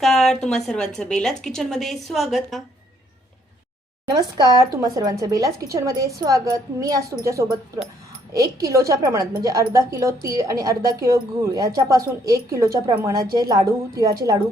नमस्कार तुम्हा सर्वांचं बेलाच किचनमध्ये स्वागत. नमस्कार तुम्हा सर्वांचं बेलास किचनमध्ये स्वागत. मी आज तुमच्यासोबत प्र एक किलोच्या प्रमाणात म्हणजे अर्धा किलो तीळ आणि अर्धा किलो गूळ याच्यापासून एक किलोच्या प्रमाणात जे लाडू तिळाचे लाडू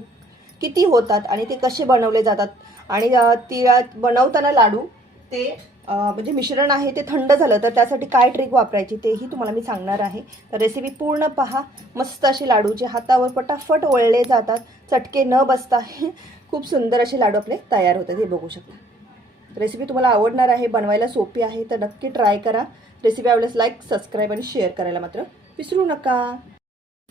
किती होतात आणि ते कसे बनवले जातात. आणि तिळात बनवताना लाडू ते म्हणजे मिश्रण आहे ते थंड झालं तर त्यासाठी काय ट्रिक वापरायची तेही तुम्हाला मी सांगणार आहे. तर रेसिपी पूर्ण पहा. मस्त असे लाडू जे हातावर पटाफट वळले जातात. चटके न बसता खूप सुंदर असे लाडू आपले तयार होतात. हे बघू शकता. रेसिपी तुम्हाला आवडणार आहे बनवायला सोपी आहे तर नक्की ट्राय करा. रेसिपी आवडल्यास लाईक सबस्क्राईब आणि शेअर करायला मात्र विसरू नका.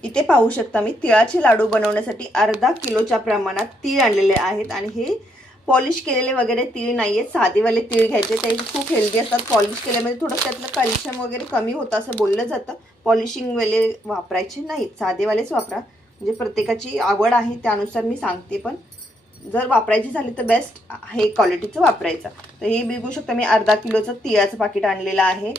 इथे पाहू शकता मी तिळाचे लाडू बनवण्यासाठी अर्धा किलोच्या प्रमाणात तीळ आणलेले आहेत आणि हे पॉलिश केलेले वगैरे तीळ नाही आहेत साधेवाले तीळ घ्यायचे ते खूप हेल्दी असतात. पॉलिश केल्यामध्ये थोडं त्यातलं कॅल्शियम वगैरे कमी होतं असं बोललं जातं. पॉलिशिंगवाले वापरायचे नाहीत साधेवालेच वापरा. म्हणजे प्रत्येकाची आवड आहे त्यानुसार मी सांगते पण. जर वापरायची झाली तर बेस्ट हे क्वालिटीचं वापरायचं. तर हे बघू शकता मी अर्धा किलोचं तिळाचं पाकिट आणलेलं आहे.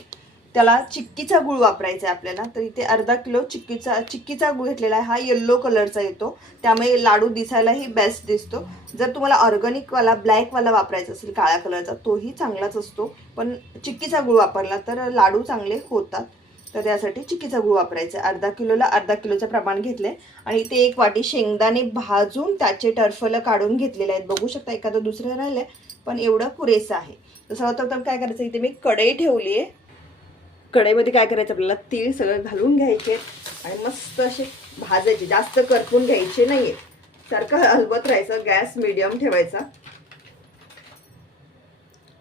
त्याला चिक्कीचा गुळ वापरायचा आहे आपल्याला. तर इथे अर्धा किलो चिक्कीचा चिक्कीचा गुळ घेतलेला आहे. हा येल्लो कलरचा येतो. त्यामुळे लाडू दिसायलाही बेस्ट दिसतो. जर तुम्हाला ऑर्गॅनिकवाला ब्लॅकवाला वापरायचा असेल काळ्या कलरचा तोही चांगलाच असतो. पण चिक्कीचा गुळ वापरला तर लाडू चांगले होतात. तर त्यासाठी चिक्कीचा गुळ वापरायचा आहे. अर्धा किलोला अर्धा किलोचं प्रमाण घेतलं आहे आणि इथे एक वाटी शेंगदाणे भाजून त्याचे टर्फलं काढून घेतलेले आहेत. बघू शकता एखादं दुसरं राहिलं आहे पण एवढं पुरेसं आहे. तर सर्वप्रथम काय करायचं इथे मी कढई ठेवली आहे कढईमध्ये काय करायचं? आपल्याला तीळ सगळं घालून घ्यायचे आणि मस्त असे भाजायचे. जास्त करपून घ्यायचे नाही सारखं हलवत राहायचं गॅस मिडियम ठेवायचा.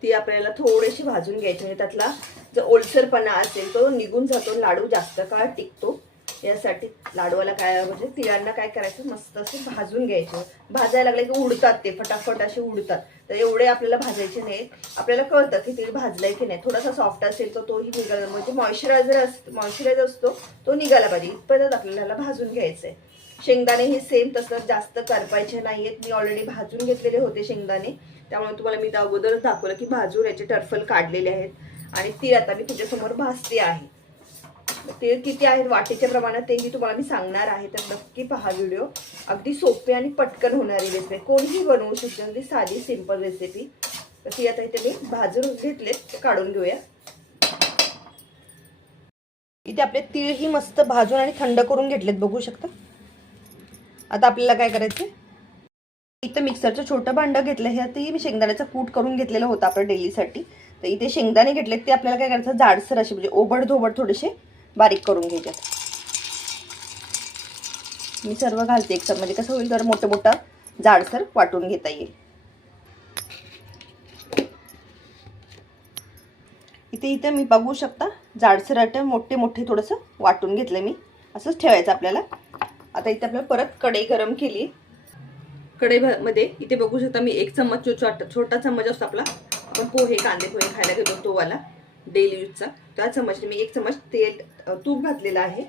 ती आपल्याला थोडीशी भाजून घ्यायची म्हणजे त्यातला जो ओलसरपणा असेल तो निघून जातो लाडू जास्त काळ टिकतो. यासाठी लाडवाला काय म्हणजे तिळांना काय करायचं? मस्त असे भाजून घ्यायचे. भाजायला लागले की उडतात ते फटाफट असे उडतात. तर एवढे आपल्याला भाजायचे नाहीत. आपल्याला कळतं की तीळ भाजलाय की नाही. थोडासा सॉफ्ट असेल तर तोही निघाला. म्हणजे मॉइश्चरायझर असतो मॉइश्चरायझर असतो तो निघाला पाहिजे. इथपर्यंत आपल्याला भाजून भाजून घ्यायचंय. शेंगदाणे हे सेम तसं जास्त करपायचे नाहीयेत. मी ऑलरेडी भाजून घेतलेले होते शेंगदाणे. त्यामुळे तुम्हाला मी अगोदरच दाखवलं की भाजून याचे टर्फल काढलेले आहेत. आणि ती आता मी तुझ्यासमोर भाजते आहे. तीळ किती आहेत वाटेच्या प्रमाणात तेही तुम्हाला मी सांगणार आहे. तर नक्की पहा व्हिडिओ अगदी सोपी आणि पटकन होणारी रेसिपी कोणीही बनवू शकते. अगदी साधी सिंपल रेसिपी तर ती आता इथे मी भाजून घेतलेत ते काढून घेऊया. इथे आपले तीळ ही मस्त भाजून आणि थंड करून घेतलेत. बघू शकता? आता आपल्याला काय करायचं इथं मिक्सरचं छोटं भांडं घेतलं. हे आता मी शेंगदाण्याचा कूट करून घेतलेलं होतं आपल्या डेलीसाठी तर इथे शेंगदाणे घेतलेत. ते आपल्याला काय करायचं? जाडसर असे म्हणजे ओबड धोबड थोडेसे बारीक करून घ्यायच्यात. मी सर्व घालते एक म्हणजे कसं होईल तर मोठं मोठं जाडसर वाटून घेता येईल. इथे इथे मी बघू शकता जाडसर आटे मोठे मोठे थोडंसं वाटून घेतलं मी. असंच ठेवायचं आपल्याला. आता इथे आपल्याला परत कढई गरम केली. कढईमध्ये इथे बघू शकता मी एक चम्मच छोटा छोटा चम्मच असतो आपला आपण पोहे कांदे पोहे खायला घेतो तो वाला डेली यूजचा. त्या चमचने मी एक चमच तेल तूप घातलेला आहे.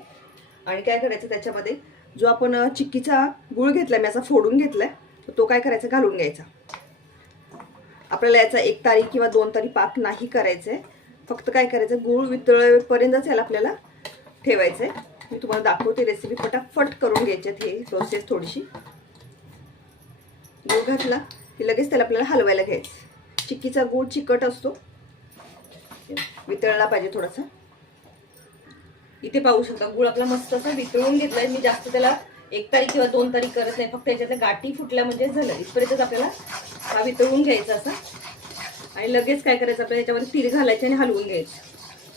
आणि काय करायचं त्याच्यामध्ये? जो आपण चिक्कीचा गुळ घेतलाय मी असा फोडून घेतलाय आहे तो काय करायचा? घालून घ्यायचा. आपल्याला याचा एक तारीख किंवा दोन तारीख पाक नाही करायचं आहे फक्त काय करायचं गुळ वितळेपर्यंतच याला आपल्याला ठेवायचं आहे मी तुम्हाला दाखवते रेसिपी फटाफट करून घ्यायच्यात हे प्रोसेस थोडीशी. गूळ घातला की लगेच त्याला आपल्याला हलवायला घ्यायचं. चिक्कीचा गूळ चिकट असतो. वितळला पाहिजे थोडासा. इथे पाहू शकता गूळ आपला मस्त असा वितळून घेतलाय. मी जास्त त्याला एक तारीख किंवा दोन तारीख करत नाही. फक्त याच्यातल्या गाठी फुटल्या म्हणजे झालं. इथपर्यंतच आपल्याला हा वितळून घ्यायचा असा. आणि लगेच काय करायचं? आपल्याला याच्यामध्ये तीळ घालायचे आणि हलवून घ्यायचं.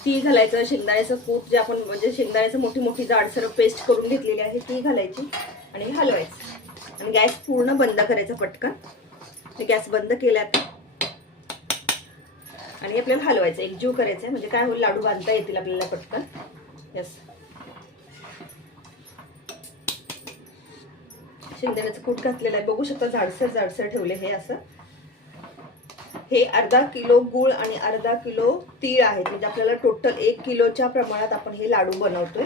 ती घालायचं शेंगदाण्याचं कूट जे आपण म्हणजे शेंगदाण्याचं मोठी मोठी जाडसर पेस्ट करून घेतलेली आहे ती घालायची आणि हलवायचं. आणि गॅस पूर्ण बंद करायचा पटकन. गॅस बंद केला आता आणि आपल्याला हलवायचं एकजीव करायचं आहे म्हणजे काय होईल लाडू बांधता येतील आपल्याला पटकन. यस शेंगदाण्याचं कूट घातलेलं आहे. बघू शकता जाडसर जाडसर ठेवले हे असं. हे अर्धा किलो गूळ आणि अर्धा किलो तीळ आहेत. म्हणजे आपल्याला टोटल एक किलोच्या प्रमाणात आपण हे लाडू बनवतोय.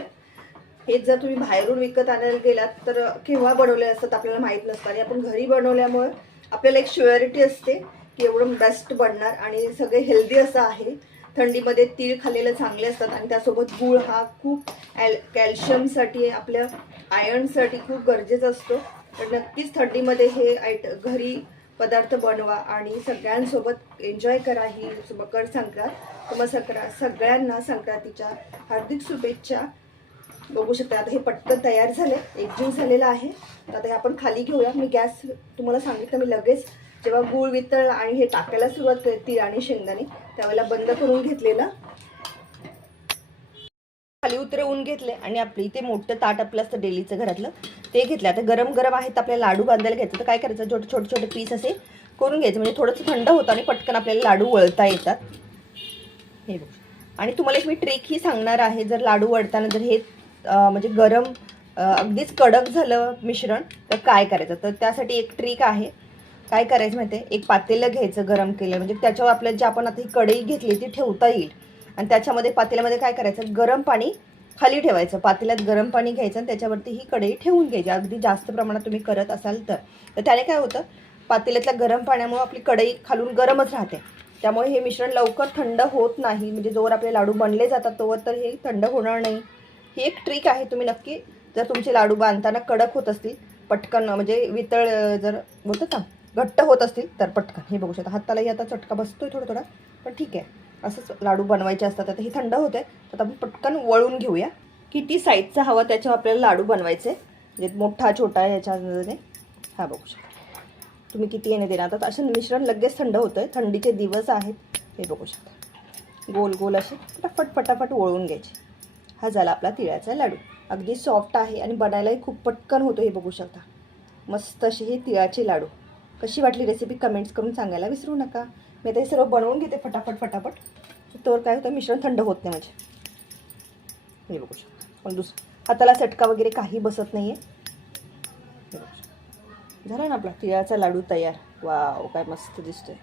हे जर तुम्ही बाहेरून विकत आणायला गेलात तर केव्हा बनवले असतात आपल्याला माहीत नसतं. आणि आपण घरी बनवल्यामुळे आपल्याला एक शुअरिटी असते की एवढं बेस्ट बनणार आणि सगळे हेल्दी असं आहे. थंडीमध्ये तीळ खाल्लेलं चांगले असतात आणि त्यासोबत गूळ हा खूप ॲल कॅल्शियमसाठी आपल्या आयर्नसाठी खूप गरजेचा असतो. तर नक्कीच थंडीमध्ये हे आयट घरी पदार्थ बनवा आणि सगळ्यांसोबत एन्जॉय करा ही मकर संक्रांत. तर मग संक्रांत सगळ्यांना संक्रांतीच्या हार्दिक शुभेच्छा. बघू शकता आता हे पटकन तयार झाले एकजीव झालेलं आहे. आता हे आपण खाली घेऊया. मी गॅस तुम्हाला सांगितलं मी लगेच जेव्हा गूळ वितळ आणि हे टाकायला सुरुवात करते तीळ आणि शेंगदाणे त्यावेळेला बंद करून घेतलेलं. खाली उतरवून घेतले आणि आपली ते मोठं ताट आपलं असतं डेलीचं घरातलं. ते घेतलं. आता गरम गरम आहेत तर आपल्याला लाडू बांधायला घ्यायचं. तर काय करायचं? छोटे छोटे छोटे पीस असे करून घ्यायचे. म्हणजे थोडंसं थंड होतं आणि पटकन आपल्याला लाडू वळता येतात. हे बघ. आणि तुम्हाला एक मी ट्रिक ही सांगणार आहे. जर लाडू वळताना जर हे म्हणजे गरम अगदीच कडक झालं मिश्रण तर काय करायचं? तर त्यासाठी एक ट्रिक आहे. काय करायचं माहिती आहे एक पातेलं घ्यायचं गरम केलं. म्हणजे त्याच्यावर आपल्याला जे आपण आता ही कढई घेतली ती ठेवता येईल. आणि त्याच्यामध्ये पातेल्यामध्ये काय करायचं? गरम पाणी खाली ठेवायचं. पातेल्यात गरम पाणी घ्यायचं आणि त्याच्यावरती ही कढई ठेवून घ्यायची. अगदी जास्त प्रमाणात तुम्ही करत असाल तर. तर त्याने काय होतं? पातेल्यातल्या गरम पाण्यामुळे आपली कढई खालून गरमच राहते. त्यामुळे हे मिश्रण लवकर थंड होत नाही. म्हणजे जोवर आपले लाडू बनले जातात तोवर तर हे थंड होणार नाही. ही एक ट्रिक आहे तुम्ही नक्की जर तुमचे लाडू बांधताना कडक होत असतील पटकन म्हणजे वितळ जर बोलतात ना घट्ट होत असतील तर पटकन. हे बघू शकता. हातालाही आता चटका बसतोय थोडा थोडा पण ठीक आहे. असंच लाडू बनवायचे असतात. आता हे थंड होते तर आपण पटकन वळून घेऊया. किती साईजचा हवा त्याच्यावर आपल्याला लाडू बनवायचे? म्हणजे मोठा छोटा याच्या अंदाजाने. हा बघू शकता. तुम्ही किती येणे देणार? आता असं मिश्रण लगेच थंड होतं आहे थंडीचे दिवस आहेत. हे बघू शकता. गोल गोल असे पटापट पटापट वळून घ्यायचे. हा झाला आपला तिळाचा लाडू. अगदी सॉफ्ट आहे आणि बनायलाही खूप पटकन होतो हे बघू शकता. मस्त असे हे तिळाचे लाडू. कशी वाटली रेसिपी कमेंट्स करून सांगायला विसरू नका. मी आता हे सर्व बनवून घेते फटाफट फटाफट. तर काय होतं मिश्रण थंड होत नाही माझे. हे बघू शकता. पण दुस हाताला चटका वगैरे काही बसत नाही आहे झाला ना आपला तिळाचा लाडू तयार. वाव काय मस्त दिसतोय.